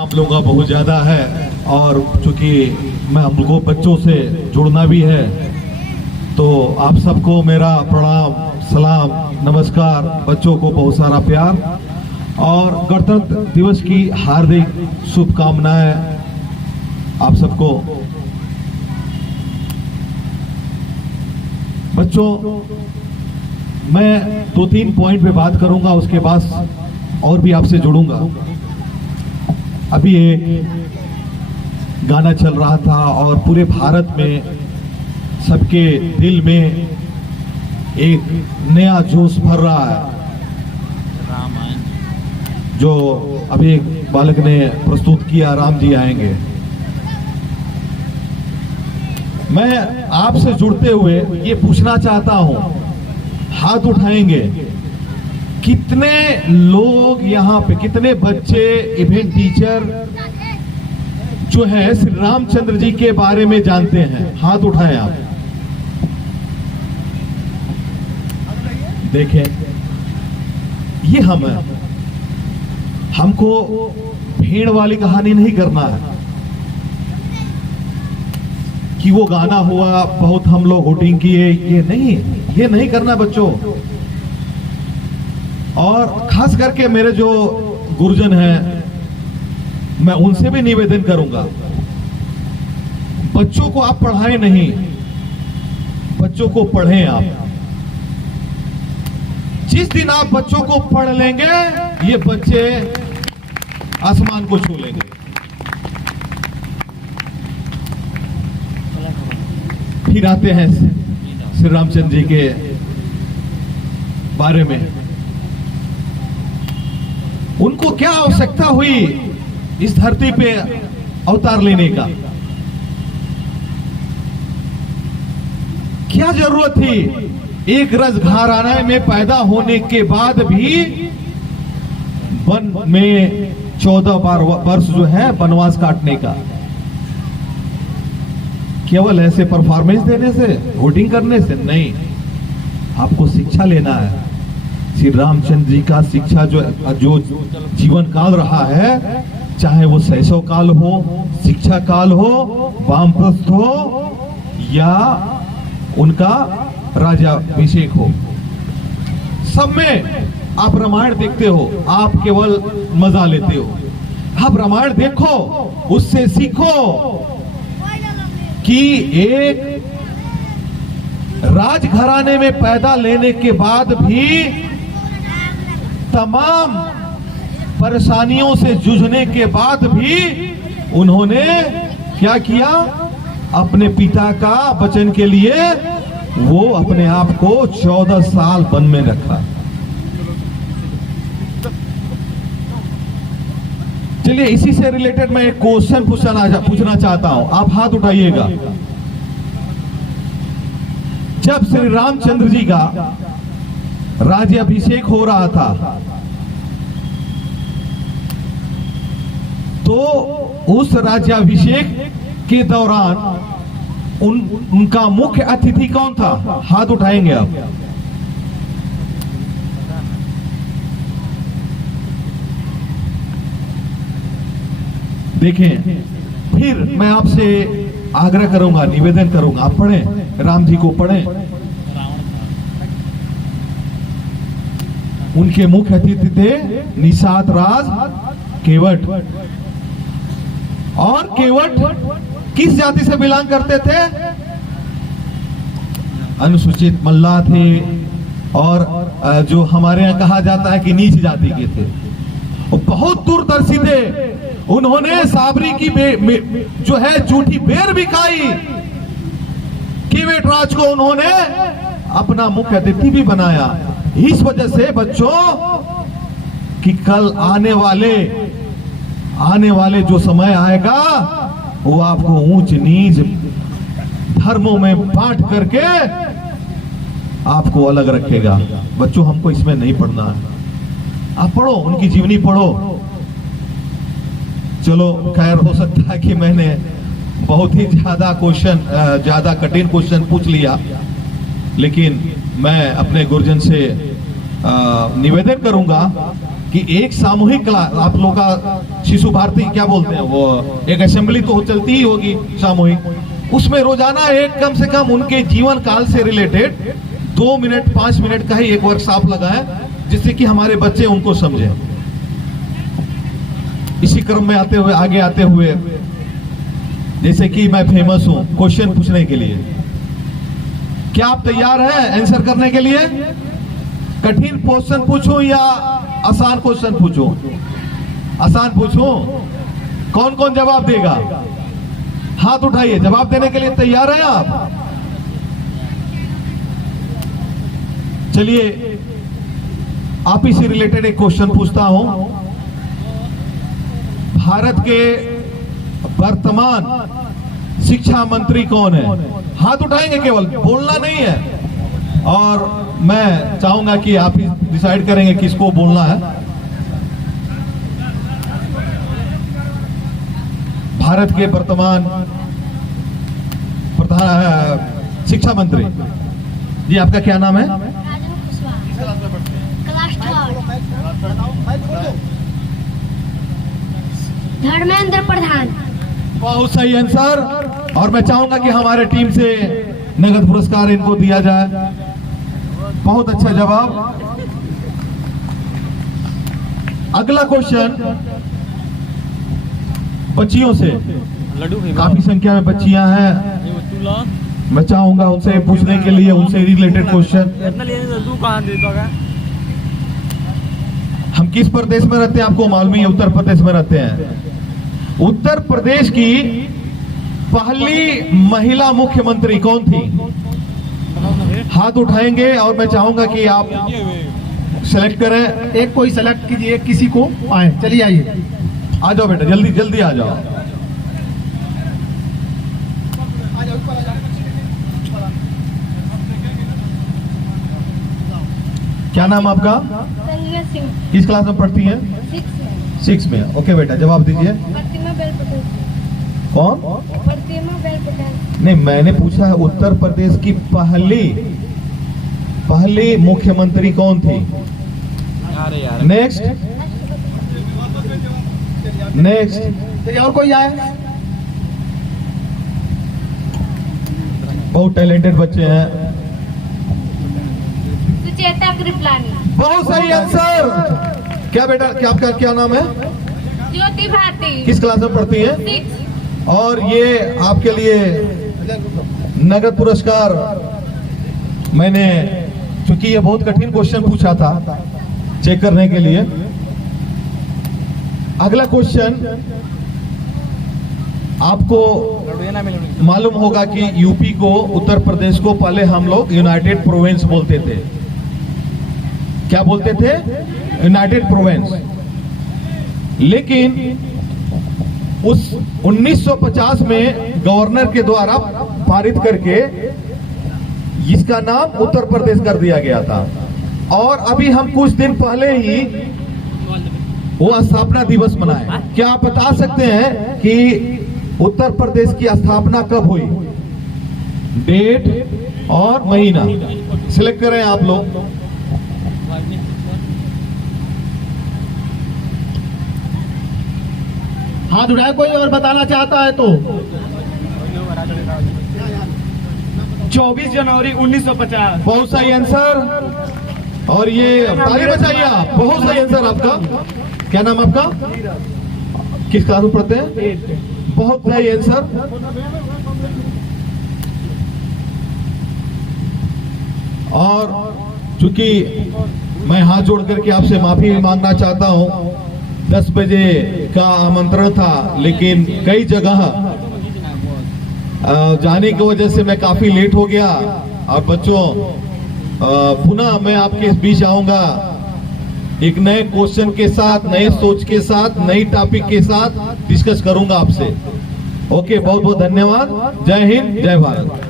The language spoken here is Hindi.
आप लोगों का बहुत ज़्यादा है और चूंकि मैं हम लोगों बच्चों से जुड़ना भी है, तो आप सबको मेरा प्रणाम, सलाम, नमस्कार। बच्चों को बहुत सारा प्यार और गणतंत्र दिवस की हार्दिक शुभकामनाएं आप सबको। बच्चों, मैं 2-3 पॉइंट पे बात करूंगा, उसके बाद और भी आपसे जुड़ूंगा। अभी एक गाना चल रहा था और पूरे भारत में सबके दिल में एक नया जोश भर रहा है, जो अभी एक बालक ने प्रस्तुत किया, राम जी आएंगे। मैं आपसे जुड़ते हुए ये पूछना चाहता हूं, हाथ उठाएंगे कितने लोग यहाँ पे, कितने बच्चे, इवेंट टीचर जो है श्री रामचंद्र जी के बारे में जानते हैं? हाथ उठाएं आप। देखें, ये हम है। हमको भेड़ वाली कहानी नहीं करना है कि वो गाना हुआ, बहुत हम लोग वोटिंग किए, ये नहीं करना बच्चों। और खास करके मेरे जो गुरुजन हैं, मैं उनसे भी निवेदन करूंगा, बच्चों को आप पढ़ाएं नहीं, बच्चों को पढ़ें आप। जिस दिन आप बच्चों को पढ़ लेंगे, ये बच्चे आसमान को छू लेंगे। फिर आते हैं श्री रामचंद्र जी के बारे में। उनको क्या आवश्यकता हुई इस धरती पे अवतार लेने का? क्या जरूरत थी एक रजघराने में पैदा होने के बाद भी वन में 14 वर्ष जो है वनवास काटने का? केवल ऐसे परफॉर्मेंस देने से, वोटिंग करने से नहीं। आपको शिक्षा लेना है। श्री रामचंद्र जी का शिक्षा जो जीवन काल रहा है, चाहे वो शैशव काल हो, शिक्षा काल हो, वामप्रस्थ हो या उनका राजाभिषेक हो, सब में आप रामायण देखते हो। आप केवल मजा लेते हो। आप रामायण देखो, उससे सीखो कि एक राजघराने में पैदा लेने के बाद भी तमाम परेशानियों से जूझने के बाद भी उन्होंने क्या किया? अपने पिता का वचन के लिए वो अपने आप को 14 साल वन में रखा। चलिए, इसी से रिलेटेड मैं एक क्वेश्चन पूछना चाहता हूं। आप हाथ उठाइएगा। जब श्री रामचंद्र जी का राज्याभिषेक हो रहा था, तो उस राज्याभिषेक के दौरान उनका मुख्य अतिथि कौन था? हाथ उठाएंगे आप। देखें, फिर मैं आपसे आग्रह करूंगा, निवेदन करूंगा, आप पढ़ें, राम जी को पढ़ें। उनके मुख्य अतिथि थे निषाद राज केवट। और केवट किस जाति से बिलोंग करते थे? अनुसूचित मल्लाह थे, और जो हमारे यहां कहा जाता है कि नीच जाति के थे। और बहुत दूरदर्शी थे। उन्होंने साबरी की जो है झूठी बेर भी खाई। केवट राज को उन्होंने अपना मुख्य अतिथि भी बनाया। इस वजह से बच्चों कि कल आने वाले जो समय आएगा, वो आपको ऊंच नीच धर्मों में बांट करके आपको अलग रखेगा। बच्चों, हमको इसमें नहीं पढ़ना है। आप पढ़ो, उनकी जीवनी पढ़ो। चलो, खैर, हो सकता है कि मैंने बहुत ही ज्यादा कठिन क्वेश्चन पूछ लिया, लेकिन मैं अपने गुरुजन से निवेदन करूंगा कि एक सामूहिक क्लास, आप लोग का शिशु भारती क्या बोलते हैं, वो एक असेंबली तो चलती ही होगी सामूहिक, उसमें रोजाना एक कम से कम उनके जीवन काल से रिलेटेड 2 मिनट 5 मिनट का ही एक वर्कशॉप लगाएं, जिससे कि हमारे बच्चे उनको समझें। इसी क्रम में आगे आते हुए जैसे कि मैं फेमस हूं क्वेश्चन पूछने के लिए, क्या आप तैयार हैं आंसर करने के लिए? कठिन क्वेश्चन पूछूं या आसान क्वेश्चन पूछूं? आसान पूछूं? कौन कौन जवाब देगा? हाथ उठाइए, जवाब देने के लिए तैयार हैं आप? चलिए आप ही से रिलेटेड एक क्वेश्चन पूछता हूं। भारत के वर्तमान शिक्षा मंत्री कौन है? हाथ उठाएंगे, केवल बोलना नहीं है। और मैं चाहूंगा कि आप ही डिसाइड करेंगे किसको बोलना है। भारत के वर्तमान प्रधान शिक्षा मंत्री जी, आपका क्या नाम है? धर्मेंद्र प्रधान। बहुत सही आंसर। और मैं चाहूंगा कि हमारे टीम से नगद पुरस्कार इनको दिया जाए। बहुत अच्छा जवाब। अगला क्वेश्चन बच्चियों से, काफी संख्या में बच्चियां हैं, मैं चाहूंगा उनसे पूछने के लिए उनसे रिलेटेड क्वेश्चन। हम किस प्रदेश में रहते हैं आपको मालूम है? उत्तर प्रदेश में रहते हैं। उत्तर प्रदेश की पहली महिला मुख्यमंत्री कौन थी? हाथ उठाएंगे और मैं चाहूंगा कि आप सेलेक्ट करें। एक कोई सेलेक्ट कीजिए, किसी को आए। चलिए आइए, आ जाओ बेटा, जल्दी जल्दी आ जाओ। क्या नाम आपका? संजय सिंह। किस क्लास में पढ़ती हैं? 6 में। ओके बेटा, जवाब दीजिए। प्रतिमा बेल पटेल। कौन? प्रतिमा बेल पटेल। नहीं, मैंने पूछा है उत्तर प्रदेश की पहली मुख्यमंत्री कौन थी? नेक्स्ट। चलिए और कोई आए। बहुत टैलेंटेड बच्चे हैं। सुचेता कृपलानी। बहुत सही आंसर। क्या बेटा, क्या आपका क्या नाम है? ज्योति भारती। किस क्लास में पढ़ती हैं? 6। और ये आपके लिए नगद पुरस्कार, मैंने चूंकि ये बहुत कठिन क्वेश्चन पूछा था चेक करने के लिए। अगला क्वेश्चन, आपको मालूम होगा कि यूपी को, उत्तर प्रदेश को पहले हम लोग यूनाइटेड प्रोविंस बोलते थे। क्या बोलते थे? United province. लेकिन उस 1950 में गवर्नर के द्वारा पारित करके इसका नाम उत्तर प्रदेश कर दिया गया था। और अभी हम कुछ दिन पहले ही वो स्थापना दिवस मनाए। क्या आप बता सकते हैं कि उत्तर प्रदेश की स्थापना कब हुई? डेट और महीना सिलेक्ट करें आप लोग। हाथ उठाए कोई और बताना चाहता है तो। 24 जनवरी 1950। बहुत सही आंसर। और ये ताली बजाइए आप। बहुत सही आंसर आपका। क्या नाम आपका? किस क्लास में पढ़ते हैं? बहुत सही आंसर। और चूंकि मैं हाथ जोड़ करके आपसे माफी मांगना चाहता हूं, 10 बजे का आमंत्रण था, लेकिन कई जगह जाने की वजह से मैं काफी लेट हो गया। और बच्चों, पुनः मैं आपके बीच आऊंगा एक नए क्वेश्चन के साथ, नए सोच के साथ, नई टॉपिक के साथ डिस्कस करूंगा आपसे। ओके, बहुत बहुत धन्यवाद। जय हिंद, जय भारत।